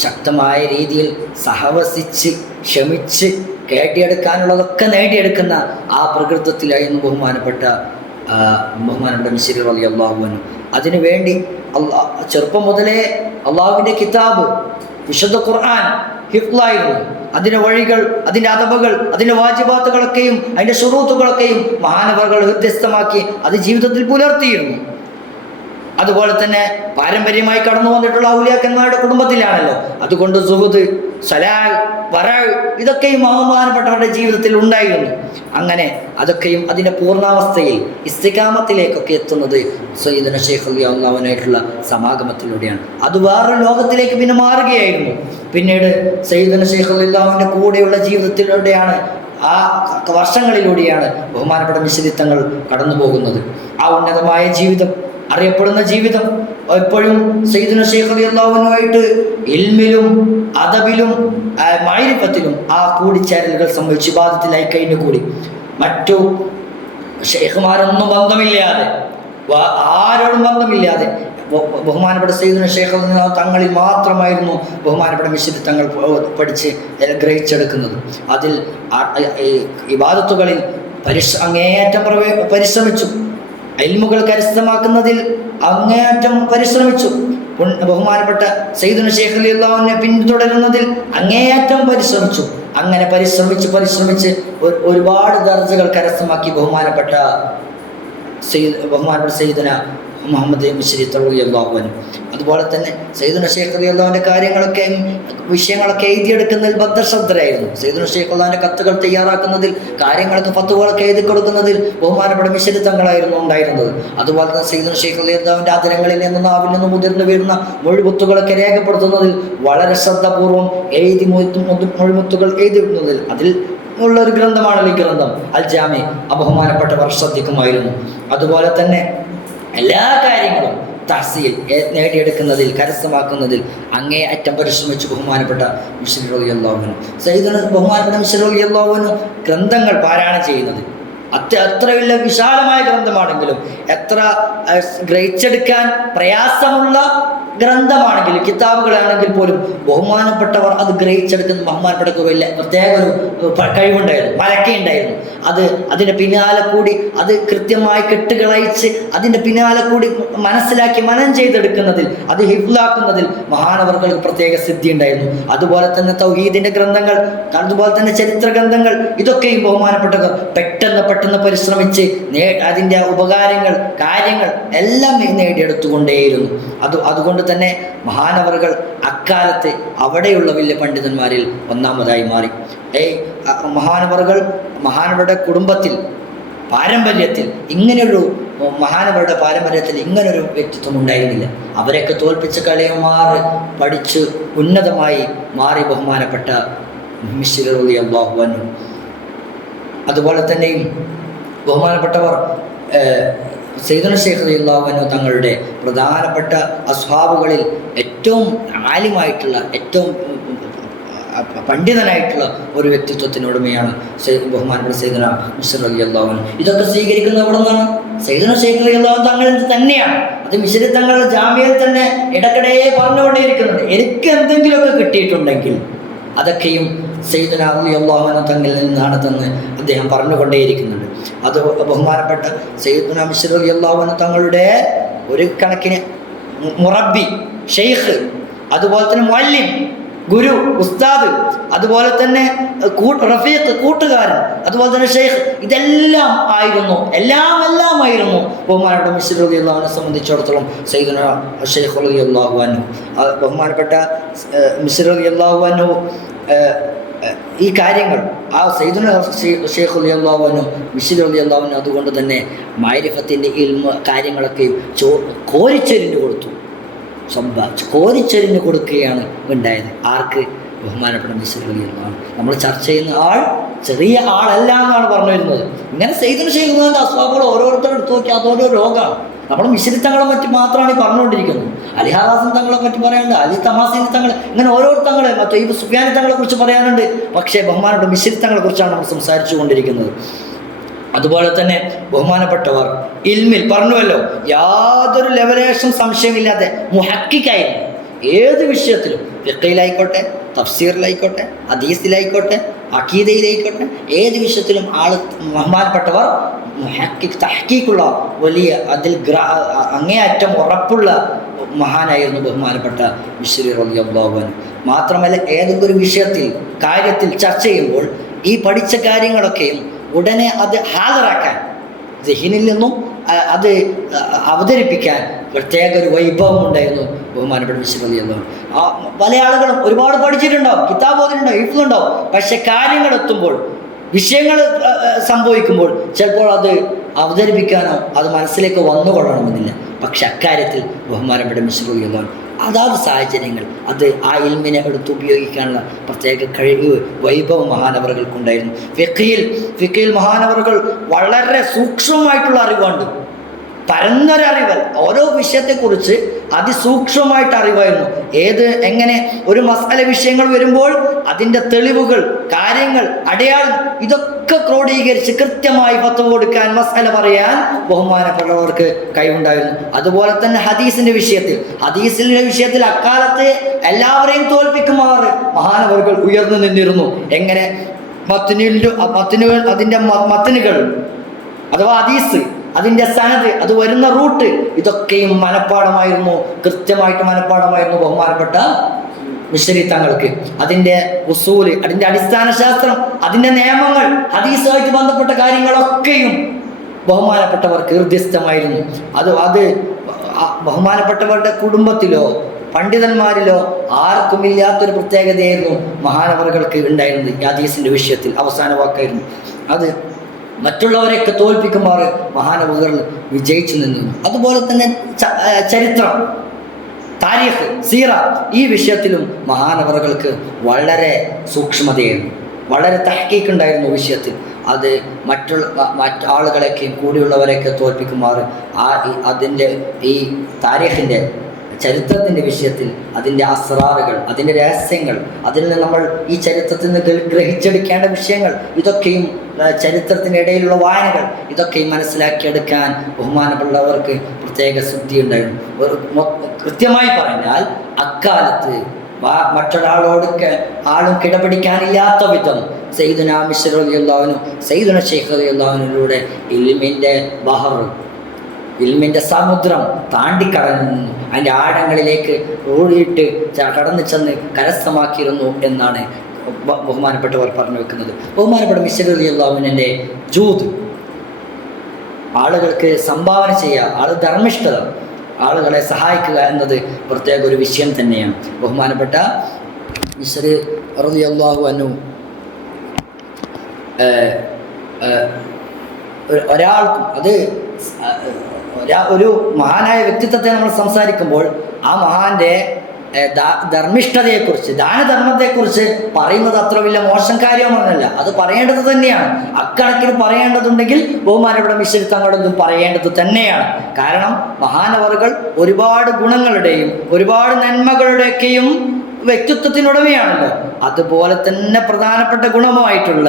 ശക്തമായ രീതിയിൽ സഹവസിച്ച് ക്ഷമിച്ച് കേട്ടിയെടുക്കാനുള്ളതൊക്കെ നേടിയെടുക്കുന്ന ആ പ്രകൃതത്തിലായിരുന്നു ബഹുമാനപ്പെട്ട മിശ്രി റളിയല്ലാഹു അൻഹു. അതിനുവേണ്ടി ചെറുപ്പം മുതലേ അള്ളാഹുവിൻ്റെ കിതാബ്, വിശുദ്ധ ഖുർആൻ ഹിഫ്ളായിരുന്നു. അതിൻ്റെ വഴികൾ, അതിൻ്റെ അദബുകൾ, അതിൻ്റെ വാജിബാത്തുകളൊക്കെയും അതിൻ്റെ ശുറൂത്തുകളൊക്കെയും മഹാനവറുകൾ ഹൃദ്യസ്ഥമാക്കി അത് ജീവിതത്തിൽ പുലർത്തിയിരുന്നു. അതുപോലെ തന്നെ പാരമ്പര്യമായി കടന്നു വന്നിട്ടുള്ള ഔലിയാക്കന്മാരുടെ കുടുംബത്തിലാണല്ലോ. അതുകൊണ്ട് സുഹൃദ്, സലാൽ, വറാഴ് ഇതൊക്കെയും ബഹുമാനപ്പെട്ടവരുടെ ജീവിതത്തിൽ ഉണ്ടായിരുന്നു. അങ്ങനെ അതൊക്കെയും അതിൻ്റെ പൂർണ്ണാവസ്ഥയിൽ ഇസ്തിഖാമത്തിലേക്കൊക്കെ എത്തുന്നത് സയ്യിദുനാ ശൈഖ് റളിയല്ലാഹു അൻഹുവായിട്ടുള്ള സമാഗമത്തിലൂടെയാണ്. അത് വേറൊരു ലോകത്തിലേക്ക് പിന്നെ മാറുകയായിരുന്നു. പിന്നീട് സയ്യിദുനാ ശൈഖ് റളിയല്ലാഹു അൻഹുവിൻ്റെ കൂടെയുള്ള ജീവിതത്തിലൂടെയാണ് ആ വർഷങ്ങളിലൂടെയാണ് ബഹുമാനപ്പെട്ട മിശ്രിത്തങ്ങൾ കടന്നു പോകുന്നത്. ആ ഉന്നതമായ ജീവിതം, അറിയപ്പെടുന്ന ജീവിതം എപ്പോഴും സയ്യിദുനാ ശൈഖ് റളിയല്ലാഹു അൻഹുവായിട്ട് ഇൽമിലും അദബിലും മഅരിഫത്തിലും ആ കൂടിച്ചേരലുകൾ സംഭവിച്ചു. ഇബാദത്തിലായി കഴിഞ്ഞു കൂടി മറ്റു ഷെയ്ഖുമാരൊന്നും ബന്ധമില്ലാതെ, ആരോടും ബന്ധമില്ലാതെ ബഹുമാനപ്പെട്ട സയ്യിദുനാ ശൈഖ് റളിയല്ലാഹു അൻഹു തങ്ങളിൽ മാത്രമായിരുന്നു ബഹുമാനപ്പെട്ട മിശ്രിത്ത് തങ്ങൾ പഠിച്ച് ഗ്രഹിച്ചെടുക്കുന്നത്. അതിൽ ഇബാദത്തുകളിൽ അങ്ങേയറ്റം പരിശ്രമിച്ചു. ഇൽമുകൾ കരസ്ഥമാക്കുന്നതിൽ അങ്ങേയറ്റം പരിശ്രമിച്ചു. ബഹുമാനപ്പെട്ട സയ്യിദുനാ ശൈഖ് റളിയല്ലാഹു അൻഹുവിനെ പിന്തുടരുന്നതിൽ അങ്ങേയറ്റം പരിശ്രമിച്ചു. അങ്ങനെ പരിശ്രമിച്ച് ഒരുപാട് ദർജകൾ കരസ്ഥമാക്കി ബഹുമാനപ്പെട്ട സയ്യിദുനാ മുഹമ്മദ് മിശ്രിത്ത് റളിയല്ലാഹു അൻഹു. അതുപോലെ തന്നെ സയ്യിദുനാ ശൈഖ് റളിയല്ലാഹു അൻഹുവിൻ്റെ വിഷയങ്ങളൊക്കെ എഴുതിയെടുക്കുന്നതിൽ ബദ്ധശ്രദ്ധരായിരുന്നു. സയ്യിദുനാ ശൈഖ് റളിയല്ലാഹു അൻഹുവിൻ്റെ കത്തുകൾ തയ്യാറാക്കുന്നതിൽ, കാര്യങ്ങളൊക്കെ ഫത്വകളൊക്കെ എഴുതി കൊടുക്കുന്നതിൽ ബഹുമാനപ്പെട്ട മിശ്രിത്ത് തങ്ങളായിരുന്നു ഉണ്ടായിരുന്നത്. അതുപോലെ തന്നെ സയ്യിദുനാ ശൈഖ് റളിയല്ലാഹു അൻഹുവിൻ്റെ ആദരങ്ങളിൽ നിന്ന് നാവിൽ നിന്ന് മുതിർന്നു വീഴുന്ന മൊഴിമുത്തുകളൊക്കെ രേഖപ്പെടുത്തുന്നതിൽ വളരെ ശ്രദ്ധപൂർവ്വം മൊഴിമുത്തുകൾ എഴുതിയിരുന്നതിൽ അതിൽ ഉള്ള ഒരു ഗ്രന്ഥമാണല്ലോ ഈ ഗ്രന്ഥം അൽ ജാമി. ബഹുമാനപ്പെട്ടവർ ശ്രദ്ധിക്കുമായിരുന്നു. അതുപോലെ തന്നെ എല്ലാ കാര്യങ്ങളും തഹ്സീൽ നേടിയെടുക്കുന്നതിൽ, കരസ്ഥമാക്കുന്നതിൽ അങ്ങേ അറ്റം പരിശ്രമിച്ചു ബഹുമാനപ്പെട്ട മിശ്രിത്ത് റളിയല്ലാഹു അൻഹു. ബഹുമാനപ്പെട്ട മിശ്രിത്ത് റളിയല്ലാഹു അൻഹു ഗ്രന്ഥങ്ങൾ പാരായണം ചെയ്യുന്നത് അത്ര വലിയ വിശാലമായ ഗ്രന്ഥമാണെങ്കിലും, എത്ര ഗ്രഹിച്ചെടുക്കാൻ പ്രയാസമുള്ള ഗ്രന്ഥമാണെങ്കിലും, കിതാബുകളാണെങ്കിൽ പോലും ബഹുമാനപ്പെട്ടവർ അത് ഗ്രഹിച്ചെടുക്കുന്ന ബഹുമാനപ്പെട്ടവർക്ക് വലിയ പ്രത്യേക ഒരു കഴിവുണ്ടായിരുന്നു, മലക്കയുണ്ടായിരുന്നു. അതിൻ്റെ പിന്നാലെ കൂടി അത് കൃത്യമായി കെട്ടുകളയച്ച് അതിൻ്റെ പിന്നാലെ കൂടി മനസ്സിലാക്കി മനനം ചെയ്തെടുക്കുന്നതിൽ, അത് ഹിഫ്ലാക്കുന്നതിൽ മഹാനവർകൾക്ക് പ്രത്യേക സിദ്ധി ഉണ്ടായിരുന്നു. അതുപോലെ തന്നെ തൗഹീദിൻ്റെ ഗ്രന്ഥങ്ങൾ, അതുപോലെ തന്നെ ചരിത്ര ഗ്രന്ഥങ്ങൾ, ഇതൊക്കെയും ബഹുമാനപ്പെട്ടവർ പെട്ടെന്ന് പരിശ്രമിച്ച് അതിൻ്റെ ഉപകാരങ്ങൾ, കാര്യങ്ങൾ എല്ലാം നേടിയെടുത്തുകൊണ്ടേയിരുന്നു. അതുകൊണ്ട് തന്നെ മഹാനവറുകൾ അക്കാലത്ത് അവിടെയുള്ള വലിയ പണ്ഡിതന്മാരിൽ ഒന്നാമതായി മാറി. മഹാനവറുടെ കുടുംബത്തിൽ, പാരമ്പര്യത്തിൽ മഹാനവരുടെ പാരമ്പര്യത്തിൽ ഇങ്ങനൊരു വ്യക്തിത്വം ഉണ്ടായിരുന്നില്ല. അവരെയൊക്കെ തോൽപ്പിച്ച് കളയന്മാർ പഠിച്ച് ഉന്നതമായി മാറി ബഹുമാനപ്പെട്ട മിശ്രിത്ത് റളിയല്ലാഹു അൻഹു. അതുപോലെ തന്നെയും ബഹുമാനപ്പെട്ടവർ സയ്യിദുനാ ശൈഖ് റളിയല്ലാഹു അൻഹു തങ്ങളുടെ പ്രധാനപ്പെട്ട അസ്ഹാബുകളിൽ ഏറ്റവും ആലിമായിട്ടുള്ള, ഏറ്റവും പണ്ഡിതനായിട്ടുള്ള ഒരു വ്യക്തിത്വത്തിനുടമയാണ് ബഹുമാനപ്പെട്ട സയ്യിദുനാ മിശ്രിത്ത് റളിയല്ലാഹു അൻഹു. ഇതൊക്കെ സ്വീകരിക്കുന്നത് എവിടെ നിന്നാണ്? സയ്യിദുനാ ശൈഖ് റളിയല്ലാഹു അൻഹു തങ്ങളിൽ തന്നെയാണ്. അത് മിശ്രിത്ത് തങ്ങൾ ജാമ്യയിൽ തന്നെ ഇടയ്ക്കിടെ പറഞ്ഞുകൊണ്ടേയിരിക്കുന്നുണ്ട്. എനിക്ക് എന്തെങ്കിലുമൊക്കെ കിട്ടിയിട്ടുണ്ടെങ്കിൽ അതൊക്കെയും സയ്യിദുനാ റളിയല്ലാഹു അൻഹു തങ്ങളിൽ നിന്നാണ് തന്നെ അദ്ദേഹം പറഞ്ഞുകൊണ്ടേയിരിക്കുന്നുണ്ട്. അത് ബഹുമാനപ്പെട്ട സയ്യിദുനാ മിശ്രിത്ത് റളിയല്ലാഹു അൻഹു തങ്ങളുടെ ഒരു കണക്കിന് മുറബ്ബി, ഷെയ്ഖ്, അതുപോലെ തന്നെ മുഅല്ലിം, ഗുരു, ഉസ്താദ്, അതുപോലെ തന്നെ റഫീഖ്, കൂട്ടുകാരൻ, അതുപോലെ തന്നെ ഷെയ്ഖ്, ഇതെല്ലാം എല്ലാമായിരുന്നു ബഹുമാനപ്പെട്ട മിശ്രിത്ത് റളിയല്ലാഹു അൻഹു സംബന്ധിച്ചിടത്തോളം സയ്യിദുനാ ശൈഖ് റളിയല്ലാഹു അൻഹു. ബഹുമാനപ്പെട്ട മിശ്രിത്ത് റളിയല്ലാഹു അൻഹു ഈ കാര്യങ്ങൾ സയ്യിദുനാ ശൈഖ് റളിയല്ലാഹു അൻഹു, മിശ്രിത്ത് റളിയല്ലാഹു അൻഹു അതുകൊണ്ട് തന്നെ മഅരിഫത്തിൻ്റെ ഇൽമ് കാര്യങ്ങളൊക്കെ കോരിച്ചെരിഞ്ഞു കൊടുത്തു, കോരിച്ചെരിഞ്ഞു കൊടുക്കുകയാണ് ഉണ്ടായത്. ആർക്ക്? ബഹുമാനപ്പെട്ട മിശ്രിത്ത് റളിയല്ലാഹു അൻഹു. നമ്മൾ ചർച്ച ചെയ്യുന്ന ആൾ ചെറിയ ആളല്ല എന്നാണ് പറഞ്ഞു വരുന്നത്. ഇങ്ങനെ സയ്യിദുനാ ശൈഖ് റളിയല്ലാഹു അൻഹു അസ്ഹാബുകൾ ഓരോരുത്തരും എടുത്തു നോക്കി അതോരോ രോഗമാണ്. നമ്മൾ മിശ്രിത്ത് തങ്ങളെ പറ്റി മാത്രമാണ് ഈ പറഞ്ഞുകൊണ്ടിരിക്കുന്നത്. അലി ഹാറാസിൻ തങ്ങളെ പറ്റി പറയാനുണ്ട്, അലി തമാസിൻ തങ്ങൾ, ഇങ്ങനെ ഓരോ തങ്ങളെ, മറ്റേ ഈ സുഫിയാനി തങ്ങളെ കുറിച്ച് പറയാനുണ്ട്. പക്ഷേ ബഹുമാനപ്പെട്ട മിശ്രിത്ത് തങ്ങളെ കുറിച്ചാണ് നമ്മൾ സംസാരിച്ചു കൊണ്ടിരിക്കുന്നത്. അതുപോലെ തന്നെ ബഹുമാനപ്പെട്ടവർ ഇൽമിൽ പറഞ്ഞുവല്ലോ, യാതൊരു ലെവലേഷൻ സംശയമില്ലാതെ മുഹക്കിക്കായിരുന്നു. ഏത് വിഷയത്തിലും, ഫിഖഹിലായിക്കോട്ടെ, തഫ്സീറിലായിക്കോട്ടെ, ഹദീസിലായിക്കോട്ടെ, അഖീദയിലായിക്കോട്ടെ, ഏത് വിഷയത്തിലും ബഹുമാനപ്പെട്ടവർ മുഹക്കിക്ക്, തഹ്കീക്കുള്ള വലിയ, അതിൽ അങ്ങേയറ്റം ഉറപ്പുള്ള മഹാനായിരുന്നു ബഹുമാനപ്പെട്ട മിശ്രിത്ത് റളിയല്ലാഹു അൻഹു. മാത്രമല്ല, ഏതൊക്കെ ഒരു കാര്യത്തിൽ ചർച്ച ചെയ്യുമ്പോൾ ഈ പഠിച്ച കാര്യങ്ങളൊക്കെയും ഉടനെ അത് ഹാജരാക്കാൻ, ദഹിനിൽ നിന്നും അത് അവതരിപ്പിക്കാൻ പ്രത്യേക ഒരു വൈഭവം ഉണ്ടായിരുന്നു ബഹുമാനപ്പെട്ട മിശ്രിത്ത് റളിയല്ലാഹു അൻഹു. പല ആളുകളും ഒരുപാട് പഠിച്ചിട്ടുണ്ടാവും, കിതാബ് ഓതിയിട്ടുണ്ടാവും, ഹിഫ്ളുണ്ടാവും. പക്ഷെ കാര്യങ്ങൾ എത്തുമ്പോൾ, വിഷയങ്ങൾ സംഭവിക്കുമ്പോൾ ചിലപ്പോൾ അത് അവതരിപ്പിക്കാനോ അത് മനസ്സിലേക്ക് വന്നുകൊള്ളണമെന്നില്ല. പക്ഷെ അക്കാര്യത്തിൽ ബഹുമാനപ്പെട്ട മിശ്രിത്ത് റളിയല്ലാഹു അൻഹു അതാത് സാഹചര്യങ്ങൾ അത് ആ ഇൽമിനെ എടുത്ത് ഉപയോഗിക്കാനുള്ള പ്രത്യേക കഴിവ് വൈഭവം മഹാനവറുകൾക്കുണ്ടായിരുന്നു. ഫിഖിൽ മഹാനവറുകൾ വളരെ സൂക്ഷ്മമായിട്ടുള്ള അറിവുണ്ട്, പരന്നൊരറിവ്, ഓരോ വിഷയത്തെക്കുറിച്ച് അതിസൂക്ഷ്മമായിട്ട് അറിവായിരുന്നു. എങ്ങനെ ഒരു മസാല വിഷയങ്ങൾ വരുമ്പോൾ അതിൻ്റെ തെളിവുകൾ, കാര്യങ്ങൾ, അടയാളം ഇതൊക്കെ ക്രോഡീകരിച്ച് കൃത്യമായി ഫത്വ കൊടുക്കാൻ, മസാല പറയാൻ ബഹുമാനപ്പെട്ടവർക്ക് കഴിവുണ്ടായിരുന്നു. അതുപോലെ തന്നെ ഹദീസിന്റെ വിഷയത്തിൽ അക്കാലത്ത് എല്ലാവരെയും തോൽപ്പിക്കുമാറ് മഹാനവറുകൾ ഉയർന്നു നിന്നിരുന്നു. എങ്ങനെ അതിൻ്റെ മത്തനുകൾ അഥവാ ഹദീസ്, അതിൻ്റെ സനദ്, അത് വരുന്ന റൂട്ട്, ഇതൊക്കെയും മനഃപ്പാടമായിരുന്നു, കൃത്യമായിട്ട് മനഃപ്പാടമായിരുന്നു ബഹുമാനപ്പെട്ട മിശ്രി തങ്ങൾക്ക്. അതിൻ്റെ ഉസൂല്, അതിൻ്റെ അടിസ്ഥാന ശാസ്ത്രം, അതിൻ്റെ നിയമങ്ങൾ, ഹദീസുമായിട്ട് ബന്ധപ്പെട്ട കാര്യങ്ങളൊക്കെയും ബഹുമാനപ്പെട്ടവർക്ക് ഹൃദ്യസ്ഥമായിരുന്നു. അത് ബഹുമാനപ്പെട്ടവരുടെ കുടുംബത്തിലോ പണ്ഡിതന്മാരിലോ ആർക്കുമില്ലാത്തൊരു പ്രത്യേകതയായിരുന്നു മഹാനവറുകൾക്ക് ഉണ്ടായിരുന്നത്. ഹദീസിൻ്റെ വിഷയത്തിൽ അവസാന വാക്കായിരുന്നു അത്. മറ്റുള്ളവരെയൊക്കെ തോൽപ്പിക്കുമ്പോൾ മഹാനവറുകൾ വിജയിച്ചു നിന്നു. അതുപോലെ തന്നെ ചരിത്രം, താരീഖ്, സീറ, ഈ വിഷയത്തിലും മഹാനവറുകൾക്ക് വളരെ സൂക്ഷ്മതയായിരുന്നു, വളരെ തഹ്ഖീഖ് ഉണ്ടായിരുന്നു വിഷയത്തിൽ. അത് മറ്റാളുകളെയൊക്കെയും കൂടിയുള്ളവരെയൊക്കെ തോൽപ്പിക്കുമ്പോൾ അതിൻ്റെ ഈ താരീഖിൻ്റെ, ചരിത്രത്തിൻ്റെ വിഷയത്തിൽ അതിൻ്റെ അസ്റാറുകൾ, അതിൻ്റെ രഹസ്യങ്ങൾ, അതിൽ നിന്ന് നമ്മൾ ഈ ചരിത്രത്തിൽ നിന്ന് ഗ്രഹിച്ചെടുക്കേണ്ട വിഷയങ്ങൾ, ഇതൊക്കെയും ചരിത്രത്തിൻ്റെ ഇടയിലുള്ള വായനകൾ, ഇതൊക്കെയും മനസ്സിലാക്കിയെടുക്കാൻ ബഹുമാനമുള്ളവർക്ക് പ്രത്യേക ശുദ്ധി ഉണ്ടായിരുന്നു. കൃത്യമായി പറഞ്ഞാൽ അക്കാലത്ത് മറ്റൊരാളോട് ആളും കിടപിടിക്കാനില്ലാത്ത വിധം സയ്യിദുനാ മിശ്രി റളിയല്ലാഹു, സയ്യിദുനാ ശൈഖ് റളിയല്ലാഹുവിലൂടെ ഇൽമിൻ്റെ സമുദ്രം താണ്ടിക്കടന്നു അതിൻ്റെ ആഴങ്ങളിലേക്ക് ഓടിയിട്ട് കടന്നു ചെന്ന് കരസ്ഥമാക്കിയിരുന്നു എന്നാണ് ബഹുമാനപ്പെട്ടവർ പറഞ്ഞു വെക്കുന്നത്. ബഹുമാനപ്പെട്ട മിശ്രി റളിയല്ലാഹുവിൻ്റെ ജൂദ്, ആളുകൾക്ക് സംഭാവന ചെയ്യുക, ധർമ്മിഷ്ഠത, ആളുകളെ സഹായിക്കുക എന്നത് പ്രത്യേക ഒരു വിഷയം തന്നെയാണ്. ബഹുമാനപ്പെട്ട മിശ്രി റളിയല്ലാഹു അൻഹു ഒരാൾക്കും ഒരു മഹാനായ വ്യക്തിത്വത്തെ നമ്മൾ സംസാരിക്കുമ്പോൾ ആ മഹാന്റെ ധർമ്മിഷ്ഠതയെക്കുറിച്ച്, ദാനധർമ്മത്തെക്കുറിച്ച് പറയുന്നത് അത്ര വലിയ മോശം കാര്യമൊന്നുമല്ല, അത് പറയേണ്ടത് തന്നെയാണ്. അക്കണക്കിന് പറയേണ്ടതുണ്ടെങ്കിൽ ബഹുമാനപ്പെട്ട മിശ്രി തങ്ങളൊന്നും പറയേണ്ടത് തന്നെയാണ്. കാരണം മഹാനവറുകൾ ഒരുപാട് ഗുണങ്ങളുടെയും ഒരുപാട് നന്മകളുടെയൊക്കെയും വ്യക്തിത്വത്തിനുടമയാണല്ലോ. അതുപോലെ തന്നെ പ്രധാനപ്പെട്ട ഗുണമായിട്ടുള്ള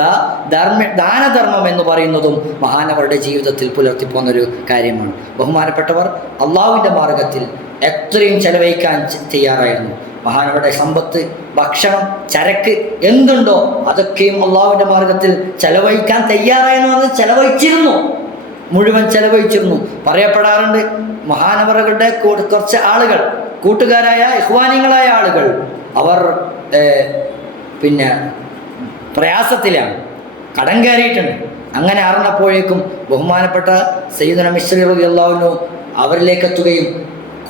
ദാനധർമ്മം എന്ന് പറയുന്നതും മഹാനവരുടെ ജീവിതത്തിൽ പുലർത്തിപ്പോന്നൊരു കാര്യമാണ്. ബഹുമാനപ്പെട്ടവർ അള്ളാഹുവിൻ്റെ മാർഗത്തിൽ എത്രയും ചെലവഴിക്കാൻ തയ്യാറായിരുന്നു. മഹാനവരുടെ സമ്പത്ത്, ഭക്ഷണം, ചരക്ക് എന്തുണ്ടോ അതൊക്കെയും അള്ളാഹുവിൻ്റെ മാർഗത്തിൽ ചെലവഴിക്കാൻ തയ്യാറായിരുന്നു. അത് മുഴുവൻ ചെലവഴിച്ചിരുന്നു. പറയപ്പെടാറുണ്ട് മഹാനവറുകളുടെ കുറച്ച് ആളുകൾ, കൂട്ടുകാരായ ഇഖ്വാനികളായ ആളുകൾ, അവർ പ്രയാസത്തിലാണ്, കടം കയറിയിട്ടുണ്ട്. അങ്ങനെ അറിഞ്ഞപ്പോഴേക്കും ബഹുമാനപ്പെട്ട സയ്യിദുനാ മിശ്രി റളിയല്ലാഹു അൻഹു അവരിലേക്ക് എത്തുകയും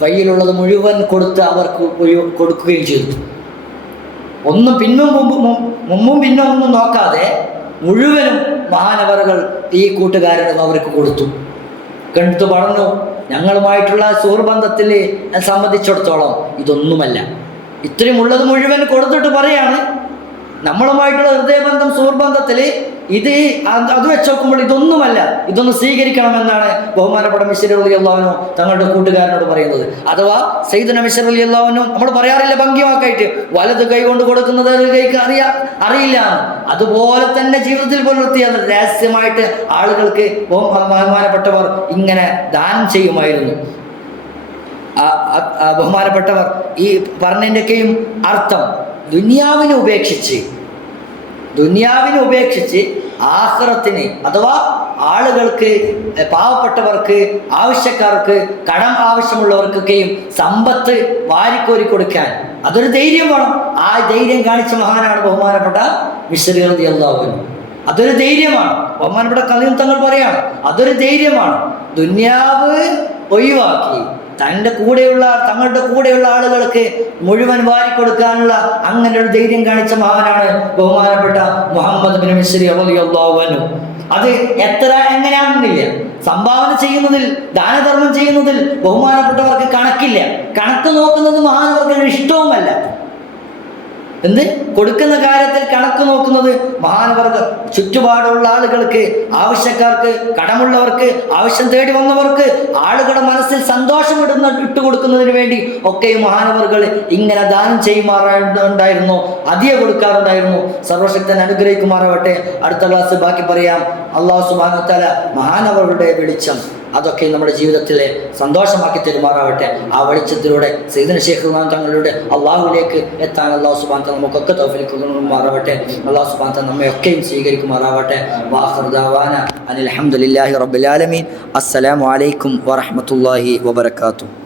കയ്യിലുള്ളത് മുഴുവൻ കൊടുത്ത് അവർക്ക് കൊടുക്കുകയും ചെയ്തു. ഒന്നും മുമ്പും പിന്നും ഒന്നും നോക്കാതെ മുഴുവനും മഹാനവറുകൾ ഈ കൂട്ടുകാരുടെ അവർക്ക് കൊടുത്തു. കണ്ടു പറഞ്ഞു, ഞങ്ങളുമായിട്ടുള്ള സുഹൃബന്ധത്തിൽ സംബന്ധിച്ചിടത്തോളം ഇതൊന്നുമല്ല. ഇത്രയും ഉള്ളത് മുഴുവൻ കൊടുത്തിട്ട് പറയാണ്, നമ്മളുമായിട്ടുള്ള ഹൃദയബന്ധം, സുഹൃബന്ധത്തിൽ അത് വെച്ച് നോക്കുമ്പോൾ ഇതൊന്നുമല്ല, ഇതൊന്ന് സ്വീകരിക്കണമെന്നാണ് ബഹുമാനപ്പെട്ട മിശ്രി റളിയല്ലാഹു അൻഹു തങ്ങളുടെ കൂട്ടുകാരനോട് പറയുന്നത്. അഥവാ സയ്യിദുനാ മിശ്രി റളിയല്ലാഹു അൻഹു, നമ്മൾ പറയാറില്ല ഭംഗിവാക്കായിട്ട്, വലത് കൈ കൊണ്ട് കൊടുക്കുന്നത് കൈക്ക് അറിയില്ല, അതുപോലെ തന്നെ ജീവിതത്തിൽ പുലർത്തിയത് രഹസ്യമായിട്ട് ആളുകൾക്ക് ബഹുമാനപ്പെട്ടവർ ഇങ്ങനെ ദാനം ചെയ്യുമായിരുന്നു. ബഹുമാനപ്പെട്ടവർ ഈ പറഞ്ഞതിൻ്റെയൊക്കെയും അർത്ഥം ദുനിയാവിനെ ഉപേക്ഷിച്ച് ആഖിറത്തിന്, അഥവാ ആളുകൾക്ക്, പാവപ്പെട്ടവർക്ക്, ആവശ്യക്കാർക്ക്, കടം ആവശ്യമുള്ളവർക്കൊക്കെയും സമ്പത്ത് വാരിക്കോരി കൊടുക്കാൻ അതൊരു ധൈര്യം വേണം. ആ ധൈര്യം കാണിച്ച മഹാനാണ് ബഹുമാനപ്പെട്ട മിശ്രി റളിയല്ലാഹു അൻഹു. അതൊരു ധൈര്യമാണ്. ബഹുമാനപ്പെട്ട കലീം തങ്ങൾ പറയാണ്, അതൊരു ധൈര്യമാണ്. ദുനിയാവ് ഒഴിവാക്കി തങ്ങളുടെ കൂടെയുള്ള ആളുകൾക്ക് മുഴുവൻ വാരിക്കൊടുക്കാനുള്ള അങ്ങനെ ഒരു ധൈര്യം കാണിച്ച മഹാനാണ് ബഹുമാനപ്പെട്ട മുഹമ്മദ് ബിൻ മിശ്രി റളിയല്ലാഹു അൻഹു. അത് എങ്ങനെയാണെന്നില്ല, സംഭാവന ചെയ്യുന്നതിൽ, ദാനധർമ്മം ചെയ്യുന്നതിൽ ബഹുമാനപ്പെട്ടവർക്ക് കണക്കില്ല. കണക്ക് നോക്കുന്നത് മഹാനവർക്ക് ഇഷ്ടവുമല്ല. കൊടുക്കുന്ന കാര്യത്തിൽ കണക്ക് നോക്കുന്നത് മഹാനവർഗ ചുറ്റുപാടുള്ള ആളുകൾക്ക്, ആവശ്യക്കാർക്ക്, കടമുള്ളവർക്ക്, ആവശ്യം തേടി വന്നവർക്ക്, ആളുകളുടെ മനസ്സിൽ സന്തോഷം ഇട്ടുകൊടുക്കുന്നതിന് വേണ്ടി ഒക്കെ മഹാനവർകൾ ഇങ്ങനെ ദാനം ചെയ്യുമാറുണ്ടായിരുന്നു, അധികം കൊടുക്കാറുണ്ടായിരുന്നു. സർവശക്തൻ അനുഗ്രഹിക്കുമാറാവട്ടെ. അടുത്ത ക്ലാസ് ബാക്കി പറയാം. അല്ലാഹു സുബ്ഹാനഹു വ തആല മഹാനവറുടെ വെളിച്ചം അതൊക്കെ നമ്മുടെ ജീവിതത്തിലെ സന്തോഷമാക്കി തരുമാറാവട്ടെ. ആ വെളിച്ചത്തിലൂടെ സയ്യിദുനാ ശൈഖ് ഉസ്മാൻ തങ്ങളുടെ അള്ളാഹുവിലേക്ക് എത്താൻ അല്ലാഹു സുബ്ഹാനഹു വ തആല നമുക്കൊക്കെ തൗഫീഖ് നൽകുമാറാവട്ടെ. അല്ലാഹു സുബ്ഹാനഹു വ തആല നമ്മയൊക്കെയും സ്വീകരിക്കുമാറാവട്ടെ. വആഖിറു ദഅവാന അനിൽ ഹംദുലില്ലാഹി റബ്ബിൽ ആലമീൻ. അസ്സലാമു അലൈക്കും വറഹ്മത്തുള്ളാഹി വബറകാതുഹു.